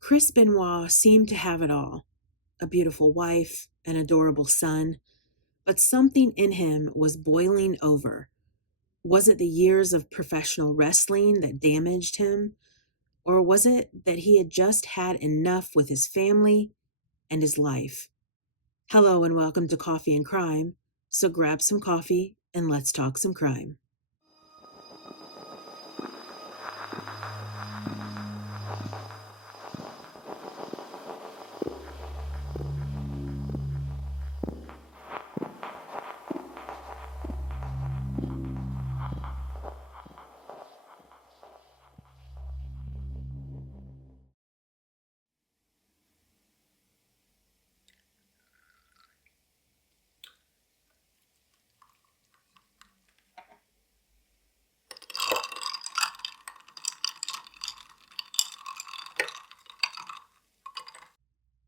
Chris Benoit seemed to have it all: a beautiful wife, an adorable son, but something in him was boiling over. Was it the years of professional wrestling that damaged him? Or was it that he had just had enough with his family and his life? Hello and welcome to Coffee and Crime. So grab some coffee and let's talk some crime.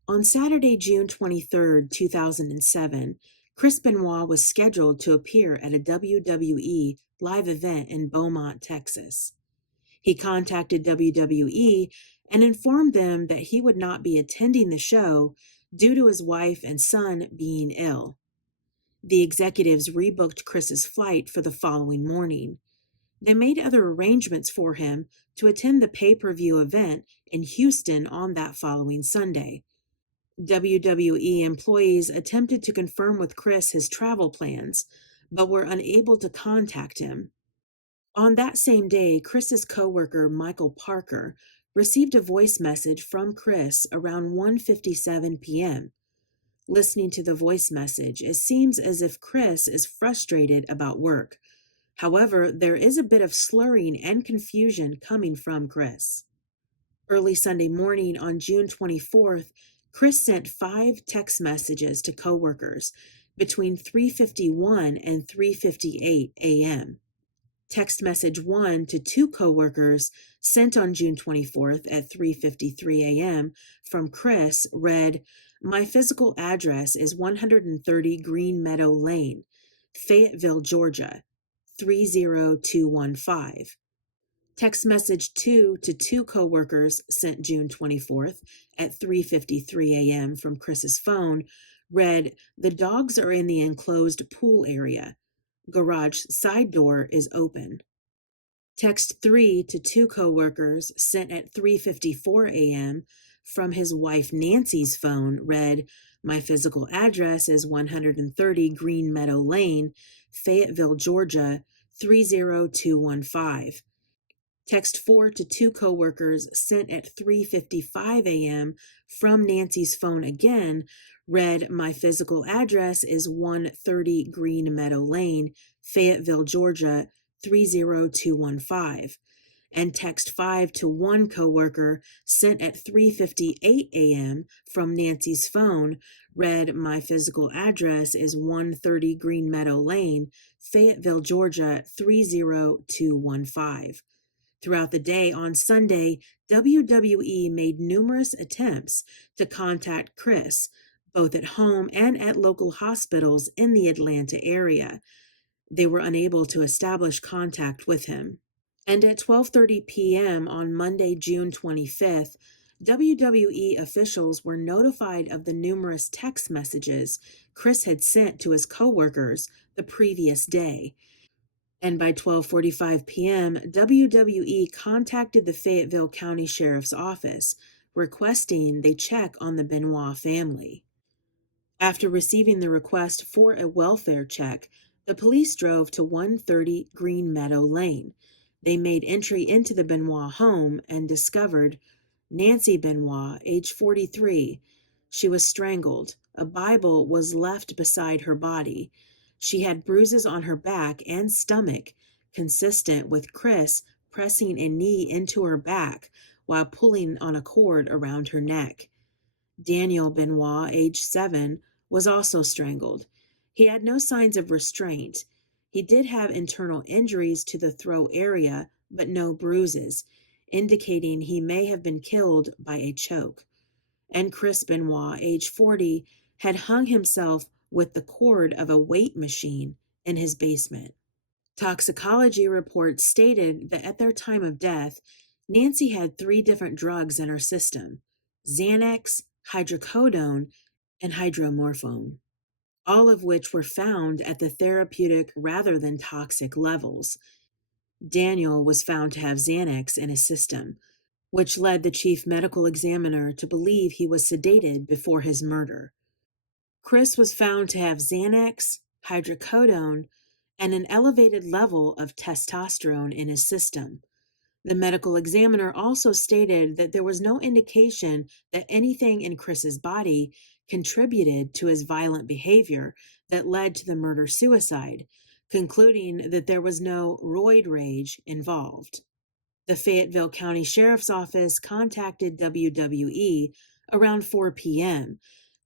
On Saturday, June 23rd, 2007, Chris Benoit was scheduled to appear at a WWE live event in Beaumont, Texas. He contacted WWE and informed them that he would not be attending the show due to his wife and son being ill. The executives rebooked Chris's flight for the following morning. They made other arrangements for him to attend the pay-per-view event in Houston on that following Sunday. WWE employees attempted to confirm with Chris his travel plans, but were unable to contact him. On that same day, Chris's coworker, Michael Parker, received a voice message from Chris around 1:57 p.m. Listening to the voice message, it seems as if Chris is frustrated about work. However, there is a bit of slurring and confusion coming from Chris. Early Sunday morning on June 24th, Chris sent 5 text messages to coworkers between 3:51 and 3:58 a.m. Text message 1 to 2 coworkers sent on June 24th at 3:53 a.m. from Chris read, "My physical address is 130 Green Meadow Lane, Fayetteville, Georgia, 30215. Text message 2 to 2 coworkers sent June 24th at 3:53 a.m. from Chris's phone read, "The dogs are in the enclosed pool area. Garage side door is open." Text 3 to 2 coworkers sent at 3:54 a.m. from his wife Nancy's phone read, "My physical address is 130 Green Meadow Lane, Fayetteville, Georgia, 30215. Text 4 to 2 coworkers sent at 3:55 a.m. from Nancy's phone again read, "My physical address is 130 Green Meadow Lane, Fayetteville, Georgia, 30215. And text 5 to 1 coworker sent at 3:58 a.m. from Nancy's phone read, "My physical address is 130 Green Meadow Lane, Fayetteville, Georgia, 30215. Throughout the day on Sunday, WWE made numerous attempts to contact Chris, both at home and at local hospitals in the Atlanta area. They were unable to establish contact with him. And at 12:30 p.m. on Monday, June 25th, WWE officials were notified of the numerous text messages Chris had sent to his coworkers the previous day. And by 12:45 p.m., WWE contacted the Fayetteville County Sheriff's Office, requesting they check on the Benoit family. After receiving the request for a welfare check, the police drove to 130 Green Meadow Lane. They made entry into the Benoit home and discovered Nancy Benoit, age 43. She was strangled. A Bible was left beside her body. She had bruises on her back and stomach, consistent with Chris pressing a knee into her back while pulling on a cord around her neck. Daniel Benoit, age 7, was also strangled. He had no signs of restraint. He did have internal injuries to the throat area, but no bruises, indicating he may have been killed by a choke. And Chris Benoit, age 40, had hung himself with the cord of a weight machine in his basement. Toxicology reports stated that at their time of death, Nancy had 3 different drugs in her system. Xanax, hydrocodone, and hydromorphone, all of which were found at the therapeutic rather than toxic levels. Daniel was found to have Xanax in his system, which led the chief medical examiner to believe he was sedated before his murder. Chris was found to have Xanax, hydrocodone, and an elevated level of testosterone in his system. The medical examiner also stated that there was no indication that anything in Chris's body contributed to his violent behavior that led to the murder-suicide, concluding that there was no roid rage involved. The Fayetteville County Sheriff's Office contacted WWE around 4 p.m.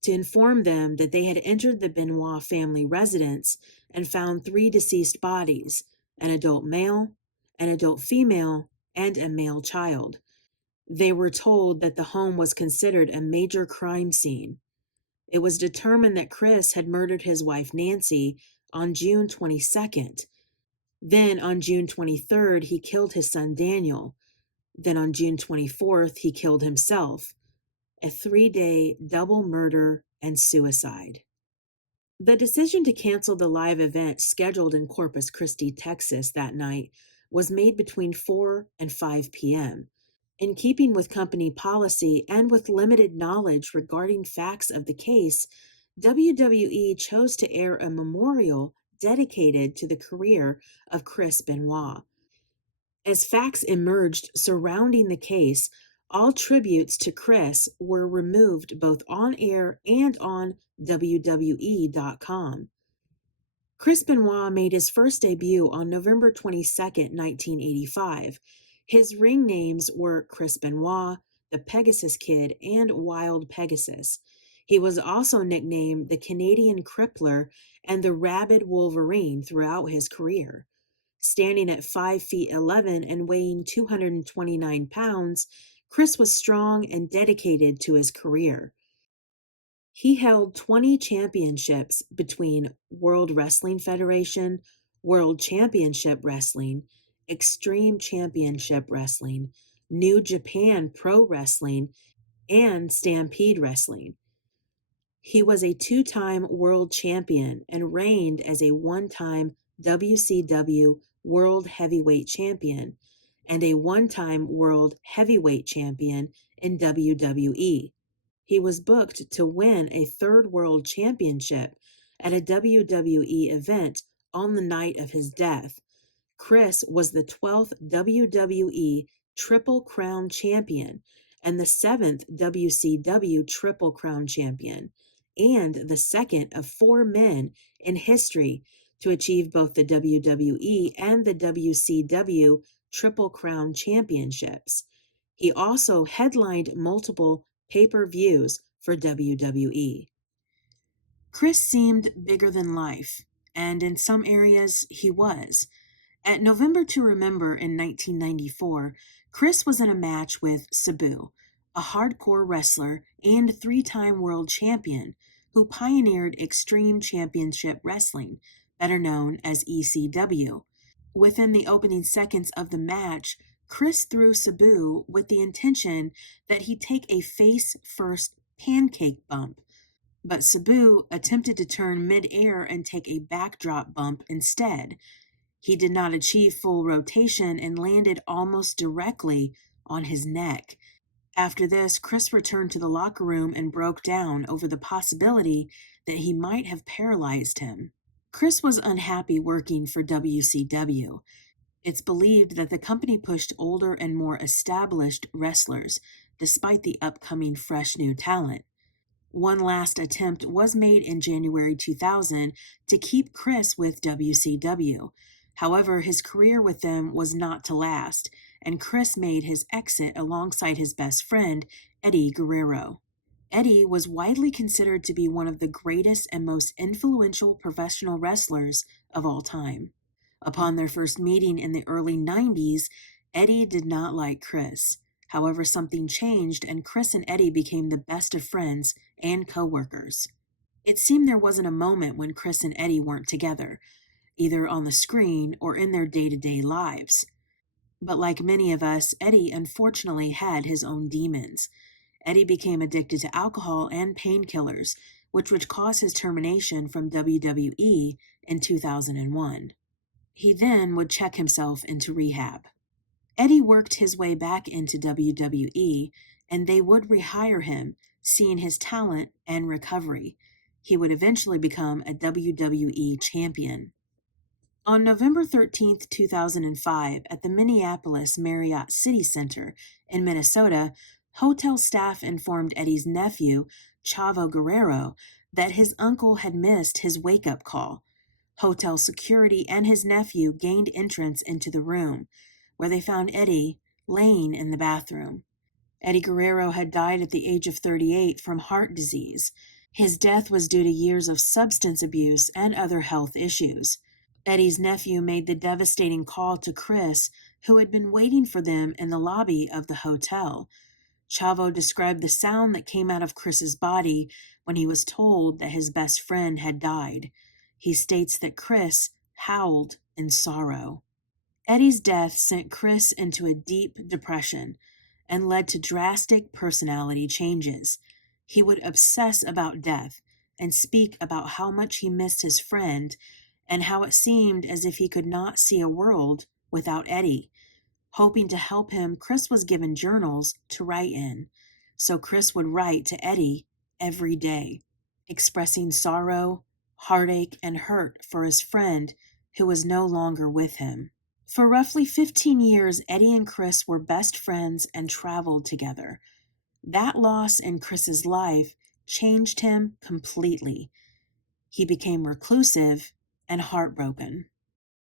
to inform them that they had entered the Benoit family residence and found 3 deceased bodies, an adult male, an adult female, and a male child. They were told that the home was considered a major crime scene. It was determined that Chris had murdered his wife Nancy on June 22nd. Then on June 23rd, he killed his son Daniel. Then on June 24th, he killed himself. A 3-day double murder and suicide. The decision to cancel the live event scheduled in Corpus Christi, Texas that night was made between 4 and 5 p.m. In keeping with company policy and with limited knowledge regarding facts of the case, WWE chose to air a memorial dedicated to the career of Chris Benoit. As facts emerged surrounding the case, all tributes to Chris were removed both on air and on WWE.com. Chris Benoit made his first debut on November 22, 1985. His ring names were Chris Benoit, the Pegasus Kid, and Wild Pegasus. He was also nicknamed the Canadian Crippler and the Rabid Wolverine throughout his career. Standing at 5 feet 11 and weighing 229 pounds, Chris was strong and dedicated to his career. He held 20 championships between World Wrestling Federation, World Championship Wrestling, Extreme Championship Wrestling, New Japan Pro Wrestling, and Stampede Wrestling. He was a 2-time world champion and reigned as a 1-time WCW World Heavyweight Champion and a 1-time World Heavyweight Champion in WWE. He was booked to win a 3rd World Championship at a WWE event on the night of his death. Chris was the 12th WWE Triple Crown Champion and the 7th WCW Triple Crown Champion, and the second of 4 men in history to achieve both the WWE and the WCW Triple Crown Championships. He also headlined multiple pay-per-views for WWE. Chris seemed bigger than life, and in some areas he was. At November to Remember in 1994, Chris was in a match with Sabu, a hardcore wrestler and 3-time world champion who pioneered Extreme Championship Wrestling, better known as ECW. Within the opening seconds of the match, Chris threw Sabu with the intention that he take a face-first pancake bump, but Sabu attempted to turn mid-air and take a backdrop bump instead. He did not achieve full rotation and landed almost directly on his neck. After this, Chris returned to the locker room and broke down over the possibility that he might have paralyzed him. Chris was unhappy working for WCW. It's believed that the company pushed older and more established wrestlers, despite the upcoming fresh new talent. One last attempt was made in January 2000 to keep Chris with WCW. However, his career with them was not to last, and Chris made his exit alongside his best friend, Eddie Guerrero. Eddie was widely considered to be one of the greatest and most influential professional wrestlers of all time. Upon their first meeting in the early 90s, Eddie did not like Chris. However, something changed, and Chris and Eddie became the best of friends and co-workers. It seemed there wasn't a moment when Chris and Eddie weren't together, either on the screen or in their day-to-day lives. But like many of us, Eddie unfortunately had his own demons. Eddie became addicted to alcohol and painkillers, which would cause his termination from WWE in 2001. He then would check himself into rehab. Eddie worked his way back into WWE, and they would rehire him, seeing his talent and recovery. He would eventually become a WWE champion. On November 13th, 2005, at the Minneapolis Marriott City Center in Minnesota, hotel staff informed Eddie's nephew, Chavo Guerrero, that his uncle had missed his wake-up call. Hotel security and his nephew gained entrance into the room, where they found Eddie laying in the bathroom. Eddie Guerrero had died at the age of 38 from heart disease. His death was due to years of substance abuse and other health issues. Eddie's nephew made the devastating call to Chris, who had been waiting for them in the lobby of the hotel. Chavo described the sound that came out of Chris's body when he was told that his best friend had died. He states that Chris howled in sorrow. Eddie's death sent Chris into a deep depression and led to drastic personality changes. He would obsess about death and speak about how much he missed his friend and how it seemed as if he could not see a world without Eddie. Hoping to help him, Chris was given journals to write in. So Chris would write to Eddie every day, expressing sorrow, heartache, and hurt for his friend who was no longer with him. For roughly 15 years, Eddie and Chris were best friends and traveled together. That loss in Chris's life changed him completely. He became reclusive and heartbroken.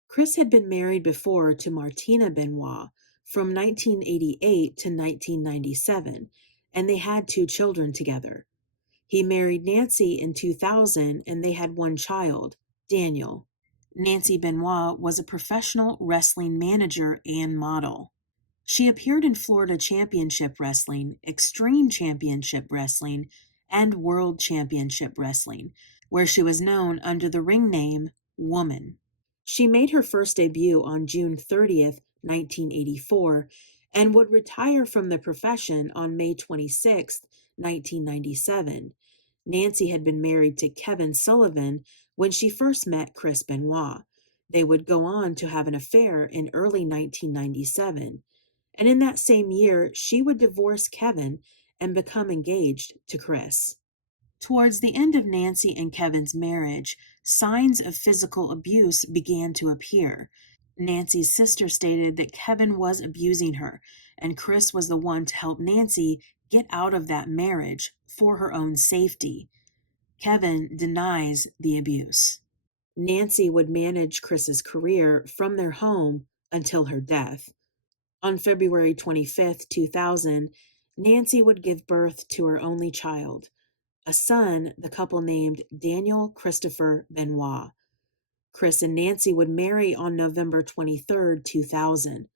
Chris had been married before to Martina Benoit from 1988 to 1997, and they had 2 children together. He married Nancy in 2000, and they had 1 child, Daniel. Nancy Benoit was a professional wrestling manager and model. She appeared in Florida Championship Wrestling, Extreme Championship Wrestling, and World Championship Wrestling, where she was known under the ring name Woman. She made her first debut on June 30th, 1984, and would retire from the profession on May 26, 1997. Nancy had been married to Kevin Sullivan when she first met Chris Benoit. They would go on to have an affair in early 1997. And in that same year, she would divorce Kevin and become engaged to Chris. Towards the end of Nancy and Kevin's marriage, signs of physical abuse began to appear. Nancy's sister stated that Kevin was abusing her, and Chris was the one to help Nancy get out of that marriage for her own safety. Kevin denies the abuse. Nancy would manage Chris's career from their home until her death. On February 25, 2000, Nancy would give birth to her only child, a son the couple named Daniel Christopher Benoit. Chris and Nancy would marry on November 23, 2000.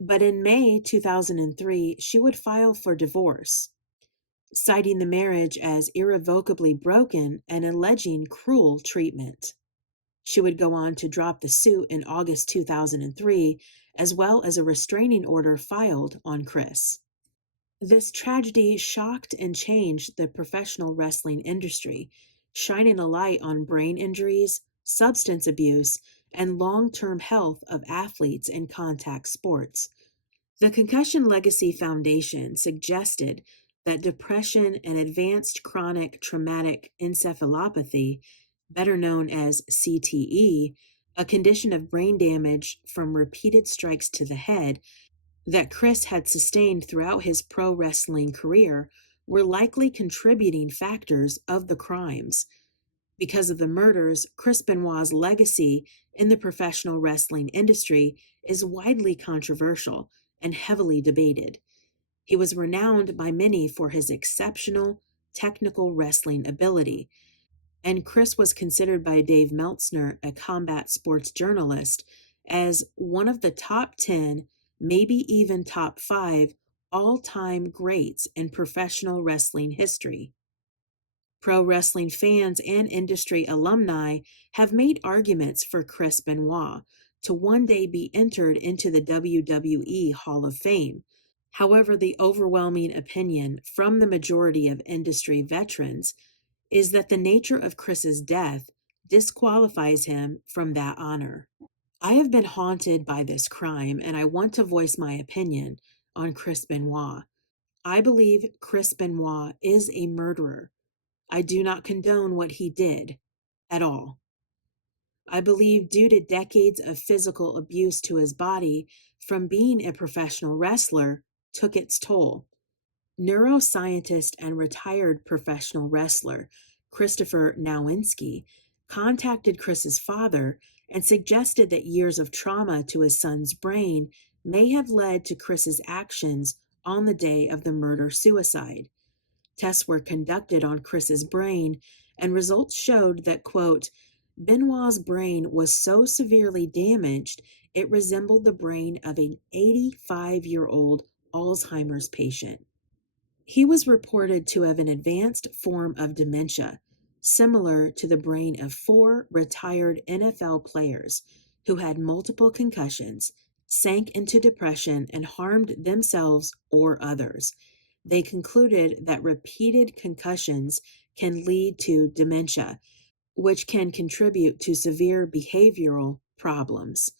But in May 2003, she would file for divorce, citing the marriage as irrevocably broken and alleging cruel treatment. She would go on to drop the suit in August 2003, as well as a restraining order filed on Chris. This tragedy shocked and changed the professional wrestling industry, shining a light on brain injuries, substance abuse, and long-term health of athletes in contact sports. The Concussion Legacy Foundation suggested that depression and advanced chronic traumatic encephalopathy, better known as CTE, a condition of brain damage from repeated strikes to the head that Chris had sustained throughout his pro wrestling career, were likely contributing factors of the crimes. Because of the murders, Chris Benoit's legacy in the professional wrestling industry is widely controversial and heavily debated. He was renowned by many for his exceptional technical wrestling ability, and Chris was considered by Dave Meltzer, a combat sports journalist, as one of the top 10, maybe even top 5, all-time greats in professional wrestling history. Pro wrestling fans and industry alumni have made arguments for Chris Benoit to one day be entered into the WWE Hall of Fame. However, the overwhelming opinion from the majority of industry veterans is that the nature of Chris's death disqualifies him from that honor. I have been haunted by this crime, and I want to voice my opinion on Chris Benoit. I believe Chris Benoit is a murderer. I do not condone what he did at all. I believe due to decades of physical abuse to his body from being a professional wrestler took its toll. Neuroscientist and retired professional wrestler Christopher Nowinski contacted Chris's father and suggested that years of trauma to his son's brain may have led to Chris's actions on the day of the murder-suicide. Tests were conducted on Chris's brain, and results showed that, quote, Benoit's brain was so severely damaged it resembled the brain of an 85-year-old Alzheimer's patient. He was reported to have an advanced form of dementia, similar to the brain of 4 retired NFL players who had multiple concussions, sank into depression, and harmed themselves or others. They concluded that repeated concussions can lead to dementia, which can contribute to severe behavioral problems.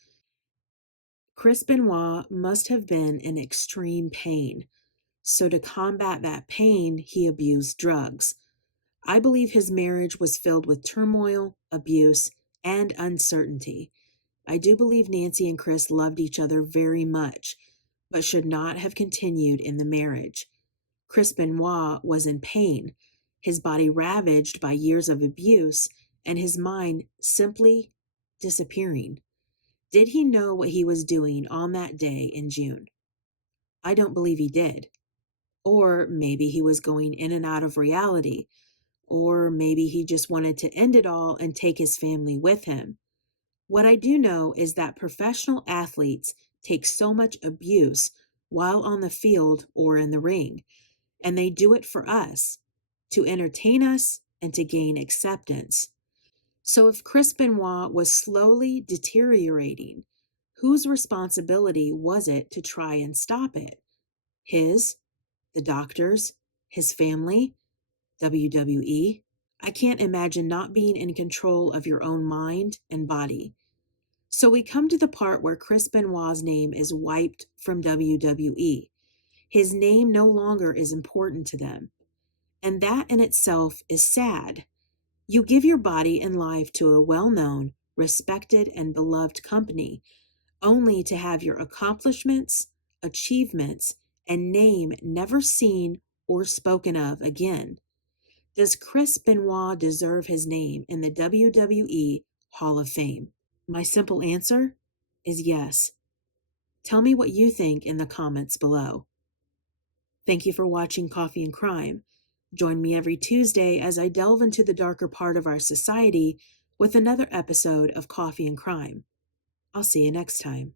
Chris Benoit must have been in extreme pain. So to combat that pain, he abused drugs. I believe his marriage was filled with turmoil, abuse, and uncertainty. I do believe Nancy and Chris loved each other very much, but should not have continued in the marriage. Chris Benoit was in pain, his body ravaged by years of abuse, and his mind simply disappearing. Did he know what he was doing on that day in June? I don't believe he did. Or maybe he was going in and out of reality. Or maybe he just wanted to end it all and take his family with him. What I do know is that professional athletes take so much abuse while on the field or in the ring, and they do it for us, to entertain us and to gain acceptance. So if Chris Benoit was slowly deteriorating, whose responsibility was it to try and stop it? His? The doctors? His family? WWE? I can't imagine not being in control of your own mind and body. So we come to the part where Chris Benoit's name is wiped from WWE. His name no longer is important to them. And that in itself is sad. You give your body and life to a well-known, respected, and beloved company, only to have your accomplishments, achievements, and name never seen or spoken of again. Does Chris Benoit deserve his name in the WWE Hall of Fame? My simple answer is yes. Tell me what you think in the comments below. Thank you for watching Coffee and Crime. Join me every Tuesday as I delve into the darker part of our society with another episode of Coffee and Crime. I'll see you next time.